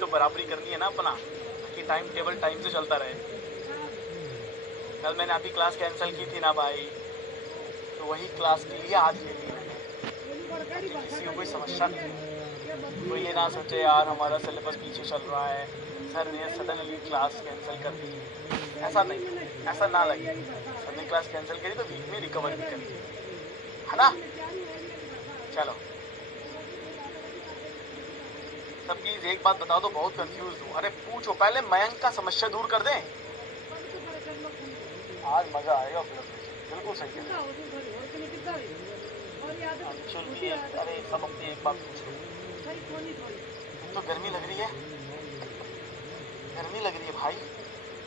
तो बराबरी करनी है ना अपना, कि टाइम टेबल टाइम से चलता रहे। कल मैंने आपकी क्लास कैंसिल की थी ना भाई, तो वही क्लास के लिए आज ले ली मैंने, ताकि किसी को कोई समस्या नहीं हो, कोई ये ना सोचे यार हमारा सिलेबस पीछे चल रहा है, सर ने सडनली क्लास कैंसिल कर दी। ऐसा नहीं, ऐसा ना लगे, सर ने क्लास कैंसिल करी तो वीक में रिकवर भी करी, है ना। चलो सब प्लीज एक बात बता दो, बहुत कंफ्यूज हूँ। अरे पूछो, पहले मयंक का समस्या दूर कर दें, आज मजा आएगा। बिल्कुल सही है। अरे सब अपनी एक बात पूछ लो, तो गर्मी लग रही है, गर्मी लग रही है भाई,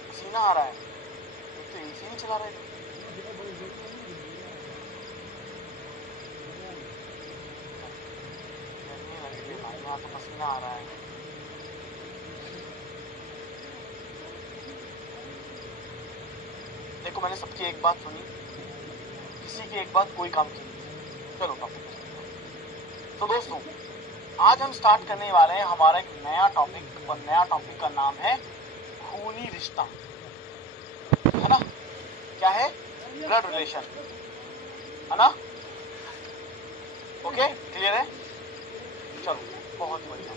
पसीना आ रहा है, एक तो एसी नहीं चला रहे थे। गर्मी लग रही है भाई, यहाँ तो पसीना आ रहा है। देखो मैंने सबकी एक बात सुनी, किसी की एक बात कोई काम की नहीं। चलो टॉपिक। तो दोस्तों आज हम स्टार्ट करने वाले हैं हमारा एक नया टॉपिक, और नया टॉपिक का नाम है खूनी रिश्ता, है ना। क्या है? ब्लड रिलेशन, है ना। ओके क्लियर है? चलो बहुत बढ़िया,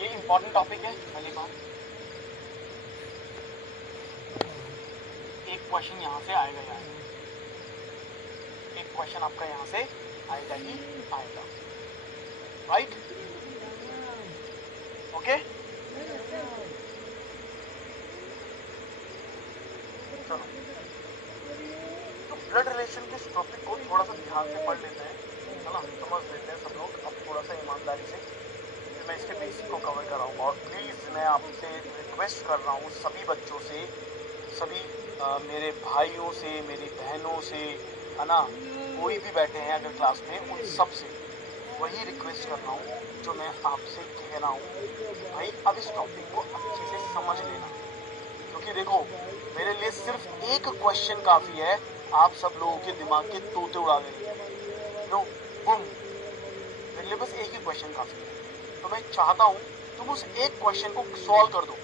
ये इंपॉर्टेंट टॉपिक है। पहली बात, एक क्वेश्चन यहाँ से आएगा ही आएगा, एक क्वेश्चन आपका यहाँ से आएगा ही आएगा, राइट? ओके चलो, तो ब्लड रिलेशन के इस टॉपिक को थोड़ा सा ध्यान से पढ़ लेते हैं, है ना, समझ लेते हैं सब लोग अब थोड़ा सा ईमानदारी से। मैं इसके बेसिक को कवर कराऊंगा, और प्लीज़ मैं आपसे रिक्वेस्ट कर रहा हूँ सभी बच्चों से, सभी मेरे भाइयों से, मेरी बहनों से, है ना, कोई भी बैठे हैं अगर क्लास में, उन सब से वही रिक्वेस्ट कर रहा हूँ जो मैं आपसे कह रहा हूँ। भाई अब इस टॉपिक को अच्छे से समझ लेना, क्योंकि देखो मेरे लिए सिर्फ एक क्वेश्चन काफ़ी है, आप सब लोगों के दिमाग के तोते उड़ा देंगे। नो बुम, मेरे लिए बस एक ही क्वेश्चन काफ़ी है। तो मैं चाहता हूँ तुम उस एक क्वेश्चन को सॉल्व कर दो,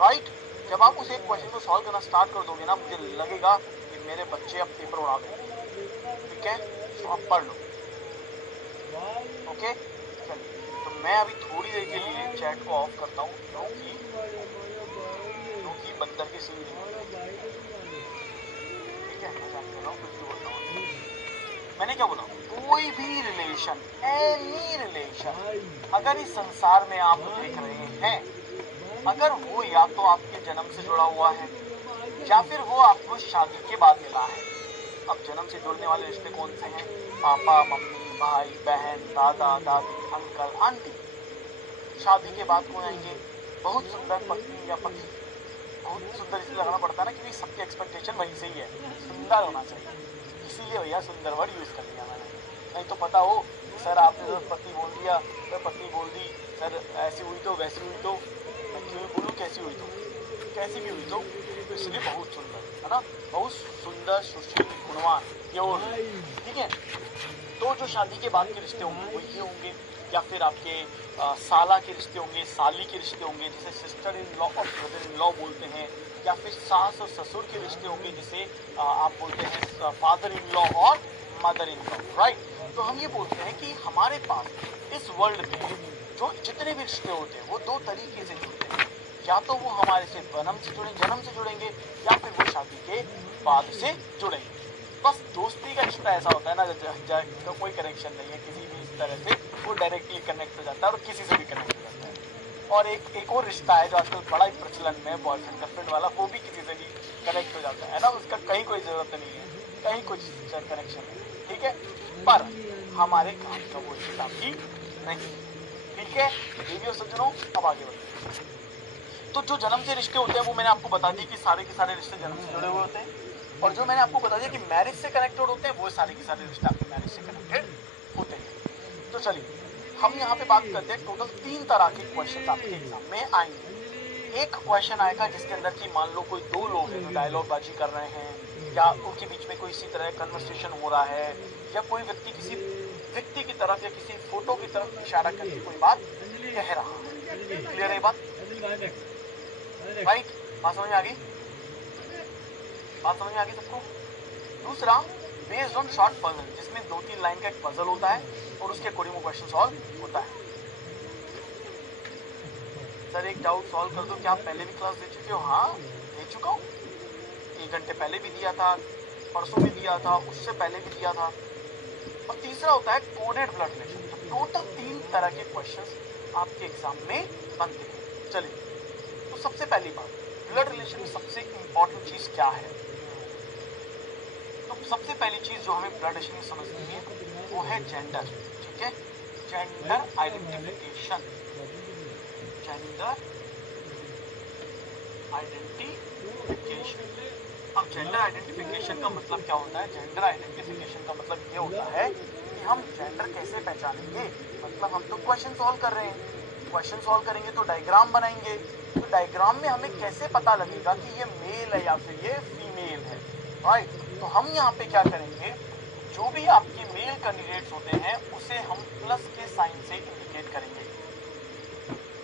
राइट? जब आप उस एक क्वेश्चन को सॉल्व करना स्टार्ट कर दोगे ना, मुझे लगेगा कि मेरे बच्चे अब पेपर उड़ा देंगे, ठीक है? तो आप पढ़ लो, ओके? चलिए, तो मैं अभी थोड़ी देर के लिए चैट को ऑफ करता हूँ, क्योंकि बंदर की सीन नहीं, ठीक है? मैं कर रहा हूँ, कुछ भी बोल रहा हूँ। मैंने क्या बोला? कोई भी रिलेशन, एनी रिलेशन अगर इस संसार में आप देख रहे हैं, अगर वो या तो आपके जन्म से जुड़ा हुआ है, या फिर वो आपको शादी के बाद मिला है। अब जन्म से जुड़ने वाले रिश्ते कौन से हैं? पापा मम्मी, भाई बहन, दादा दादी, अंकल आंटी। शादी के बाद कौन आएंगे? बहुत सुंदर पत्नी या पति। बहुत सुंदर इसलिए लगाना पड़ता है ना, क्योंकि सबकी एक्सपेक्टेशन वहीं से ही है, सुंदर होना चाहिए, इसीलिए भैया सुंदर वर्ड यूज कर लिया मैंने। नहीं तो पता हो सर आपने तो पति बोल दिया, सर पत्नी बोल दी, सर ऐसी हुई तो वैसी हुई तो, मैं क्यों बोलूँ कैसी हुई तो, कैसी भी हुई तो इसलिए बहुत सुंदर, है ना, बहुत सुंदर, सुशील, गुणवान, ये और ठीक है। तो जो शादी के बाद के रिश्ते होंगे वो ये होंगे, या फिर आपके साला के रिश्ते होंगे, साली के रिश्ते होंगे, जिसे सिस्टर इन लॉ और ब्रदर इन लॉ बोलते हैं, या फिर सास और ससुर के रिश्ते होंगे, जिसे आप बोलते हैं फादर इन लॉ और मदर इन लॉ, राइट? तो हम ये बोलते हैं कि हमारे पास इस वर्ल्ड में जो जितने भी रिश्ते होते हैं वो दो तरीके से जुड़ते हैं, या तो वो हमारे से जन्म से जुड़ेंगे, या फिर वो शादी के बाद से जुड़ेंगे। बस दोस्ती का रिश्ता ऐसा होता है ना, तो कोई कनेक्शन नहीं है किसी भी इस तरह से, वो डायरेक्टली कनेक्ट हो जाता है और किसी से भी कनेक्ट हो जाता है। और एक और रिश्ता है जो आजकल बड़ा ही प्रचलन में, बॉयफ्रेंड गर्लफ्रेंड वाला, वो भी किसी से भी कनेक्ट हो जाता है ना, उसका कहीं कोई जरूरत नहीं है, कहीं कुछ कनेक्शन नहीं, ठीक है? पर हमारे काम का वो रिश्ता भी नहीं, ठीक है? देवियों सज्जनों, अब आगे बढ़ते हैं। तो जो जन्म से रिश्ते होते हैं वो मैंने आपको बता दी कि सारे के सारे रिश्ते जन्म से जुड़े हुए होते हैं, और जो मैंने आपको बता दिया कि मैरिज से कनेक्टेड होते हैं, वो सारे के सारे रिश्ते आपके मैरिज से कनेक्टेड होते हैं। तो चलिए हम यहाँ पे बात करते हैं, टोटल 3 तरह के क्वेश्चन आपके एग्जाम में आएंगे। एक क्वेश्चन आएगा जिसके अंदर की मान लो कोई 2 लोग हैं जो डायलॉग बाजी कर रहे हैं, या उनके बीच में कोई इसी तरह कन्वर्सेशन हो रहा है, या कोई व्यक्ति किसी व्यक्ति की तरफ या किसी फोटो की तरफ इशारा करके कोई बात कह रहा है। क्लियर है बात? राइट, बात समझ में आ गई? बात समझ में आ गई सबको? दूसरा, बेस्ड ऑन शॉर्ट पजल, जिसमें 2-3 लाइन का एक पजल होता है और उसके अकॉर्डिंग वो क्वेश्चन सॉल्व होता है। सर एक डाउट सॉल्व कर दो, क्या आप पहले भी क्लास दे चुके हो? हाँ दे चुका हूँ, 1 घंटे पहले भी दिया था, परसों भी दिया था, उससे पहले भी दिया था। और तीसरा होता है कोडेड ब्लड रिलेशन। तो टोटल 3 तरह के क्वेश्चंस आपके एग्जाम में बनते हैं। चलिए, तो सबसे पहली बात, ब्लड रिलेशन में सबसे इंपॉर्टेंट चीज क्या है? तो सबसे पहली चीज जो हमें ब्लड रिलेशन में समझनी है वो है जेंडर। ठीक है, जेंडर आइडेंटिफिकेशन। Gender identification. अब जेंडर आइडेंटिफिकेशन का मतलब क्या होता है? जेंडर आइडेंटिफिकेशन का मतलब ये होता है कि हम जेंडर कैसे पहचानेंगे। मतलब हम तो क्वेश्चन सॉल्व कर रहे हैं, क्वेश्चन सॉल्व करेंगे तो डायग्राम बनाएंगे, तो डायग्राम में हमें कैसे पता लगेगा कि ये मेल है या फिर ये फीमेल है? राइट, तो हम यहाँ पे क्या करेंगे, जो भी आपके मेल कैंडिडेट्स होते हैं उसे हम प्लस के साइन से इंडिकेट करेंगे।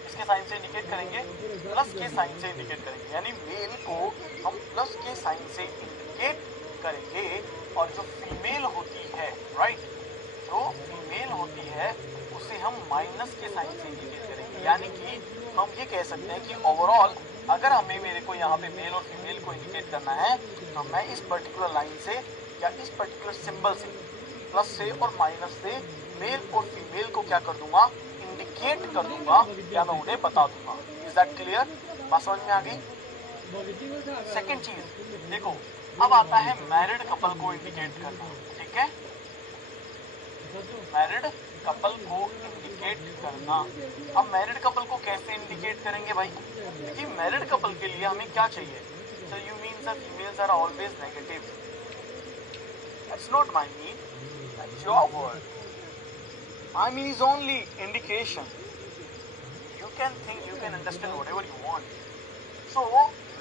इसके साइन से इंडिकेट करेंगे, प्लस के साइन से इंडिकेट करेंगे, यानी मेल को हम प्लस के साइन से इंडिकेट करेंगे और जो फीमेल होती है, राइट, जो फीमेल होती है उसे हम माइनस के साइन से इंडिकेट करेंगे। यानी कि हम ये कह सकते हैं कि ओवरऑल अगर हमें मेरे को यहाँ पे मेल और फीमेल को इंडिकेट करना है तो मैं इस पर्टिकुलर लाइन से या इस पर्टिकुलर सिंबल से, प्लस से और माइनस से मेल और फीमेल को क्या कर दूंगा, इंडिकेट कर दूंगा या मैं उन्हें बता दूंगा। Is that clear? बात समझ में आ गई? सेकेंड चीज देखो, अब आता है मैरिड कपल को इंडिकेट करना। ठीक है, मैरिड कपल को इंडिकेट करना। अब मैरिड कपल को कैसे इंडिकेट करेंगे भाई? क्योंकि मैरिड कपल के लिए हमें क्या चाहिए? So you mean that females are always negative? That's not my mean. That's your word. My mean is only indication. You can think, you can understand whatever you want. So